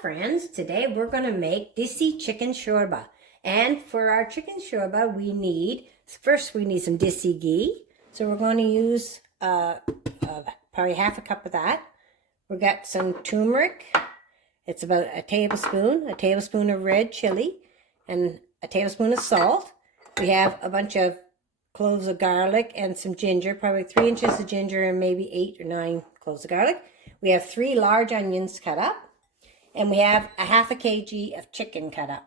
friends, today we're going to make Desi chicken shorba. And for our chicken shorba, we need some Desi ghee. So we're going to use probably half a cup of that. We've got some turmeric. It's about a tablespoon of red chili, and a tablespoon of salt. We have a bunch of cloves of garlic and some ginger, probably 3 inches of ginger and maybe 8 or 9 cloves of garlic. We have 3 large onions cut up. And we have a half a kg of chicken cut up.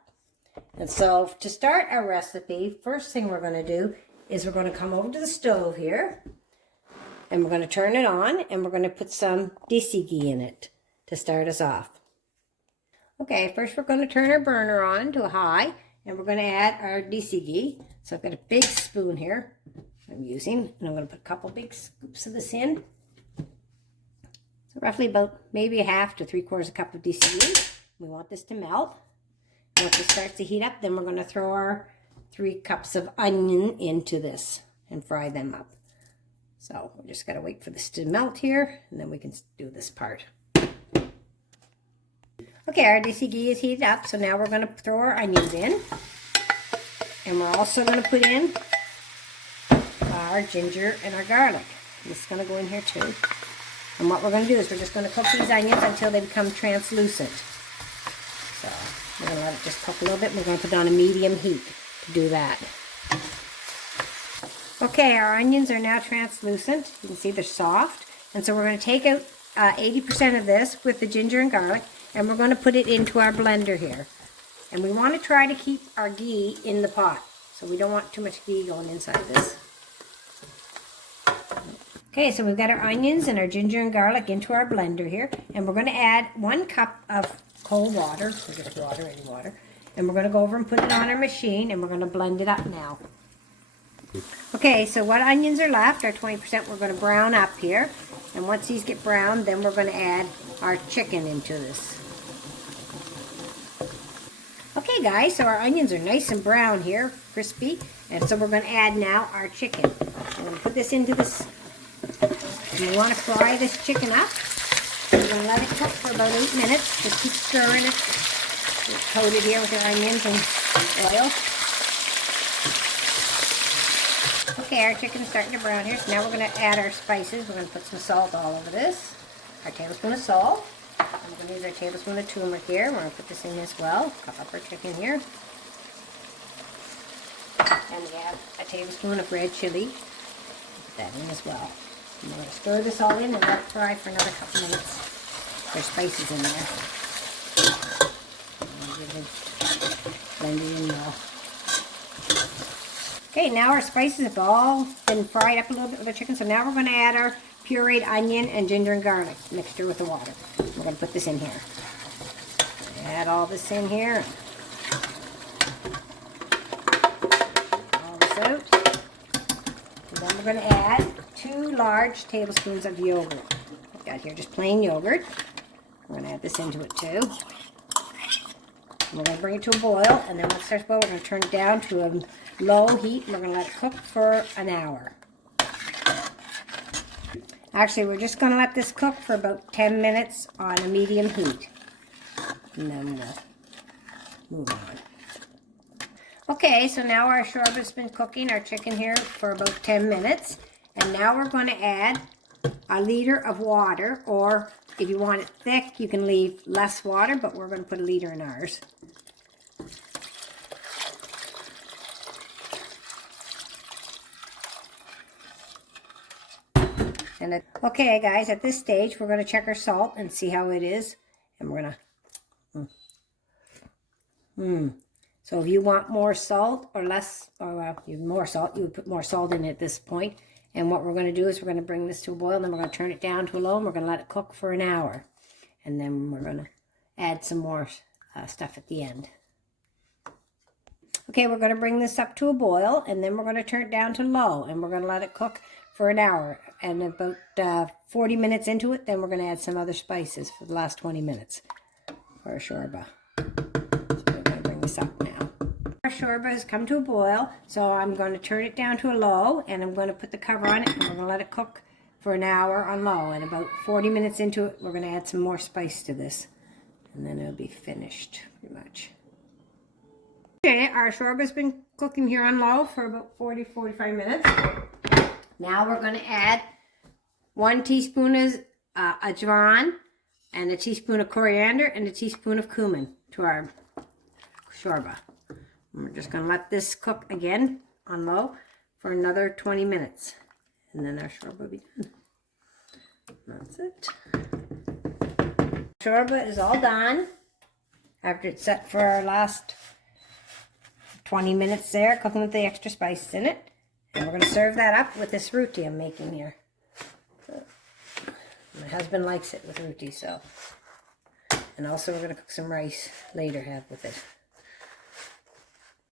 And so to start our recipe, first thing we're going to do is we're going to come over to the stove here. And we're going to turn it on, and we're going to put some Desi ghee in it to start us off. Okay, first we're going to turn our burner on to a high, and we're going to add our Desi ghee. So I've got a big spoon here I'm using, and I'm going to put a couple big scoops of this in. So roughly about maybe a half to 3/4 cup of Desi ghee. We want this to melt. Once it starts to heat up, then we're going to throw our 3 cups of onion into this and fry them up. So we're just got to wait for this to melt here, and then we can do this part. Okay, our Desi ghee is heated up, so now we're going to throw our onions in. And we're also going to put in our ginger and our garlic. This is going to go in here too. And what we're going to do is we're just going to cook these onions until they become translucent. So we're going to let it just cook a little bit. We're going to put it on a medium heat to do that. Okay, our onions are now translucent. You can see they're soft. And so we're going to take out 80% of this with the ginger and garlic, and we're going to put it into our blender here. And we want to try to keep our ghee in the pot. So we don't want too much ghee going inside this. Okay, so we've got our onions and our ginger and garlic into our blender here, and we're going to add 1 cup of cold water, or just water, any water, and we're going to go over and put it on our machine, and we're going to blend it up now. Okay, so what onions are left, our 20%, we're going to brown up here, and once these get brown, then we're going to add our chicken into this. Okay guys, so our onions are nice and brown here, crispy, and so we're going to add now our chicken. We're going to put this into this. We want to fry this chicken up. We're going to let it cook for about 8 minutes. Just keep stirring it. It's coated here with our onions and oil. Okay, our chicken's starting to brown here. So now we're going to add our spices. We're going to put some salt all over this. Our tablespoon of salt. I'm going to use our tablespoon of turmeric here. We're going to put this in as well. Cook up our chicken here. And we have a tablespoon of red chili. Put that in as well. I'm going to stir this all in and let it fry for another couple minutes. There's spices in there. Blend it in well. Okay, now our spices have all been fried up a little bit with the chicken, so now we're going to add our pureed onion and ginger and garlic mixture with the water. We're going to put this in here. Add all this in here. All this out. And then we're going to add 2 large tablespoons of yogurt. I've got here just plain yogurt. We're going to add this into it too. And we're going to bring it to a boil, and then once it starts to boil, we're going to turn it down to a low heat, and we're going to let it cook for an hour. Actually, we're just going to let this cook for about 10 minutes on a medium heat. And then we'll move on. Okay, so now our shorba's been cooking, our chicken here, for about 10 minutes. And now we're going to add a liter of water, or if you want it thick, you can leave less water, but we're going to put a liter in ours. Okay guys, at this stage, we're going to check our salt and see how it is. And we're going to... So if you want more salt or less, or more salt, you would put more salt in at this point. And what we're going to do is we're going to bring this to a boil, and then we're going to turn it down to a low, and we're going to let it cook for an hour. And then we're going to add some more stuff at the end. Okay, we're going to bring this up to a boil, and then we're going to turn it down to low, and we're going to let it cook for an hour. And about 40 minutes into it, then we're going to add some other spices for the last 20 minutes for our shorba. So we're going to bring this up now. Our shorba has come to a boil, so I'm going to turn it down to a low, and I'm going to put the cover on it, and we're going to let it cook for an hour on low. And about 40 minutes into it, we're going to add some more spice to this. And then it'll be finished, pretty much. Okay, our shorba's been cooking here on low for about 40-45 minutes. Now we're going to add 1 teaspoon of ajwain, and a teaspoon of coriander, and a teaspoon of cumin to our shorba. And we're just going to let this cook again on low for another 20 minutes. And then our shorba will be done. That's it. Shorba is all done. After it's set for our last 20 minutes there, cooking with the extra spices in it. And we're going to serve that up with this roti I'm making here. My husband likes it with roti, so. And also we're going to cook some rice later, have with it.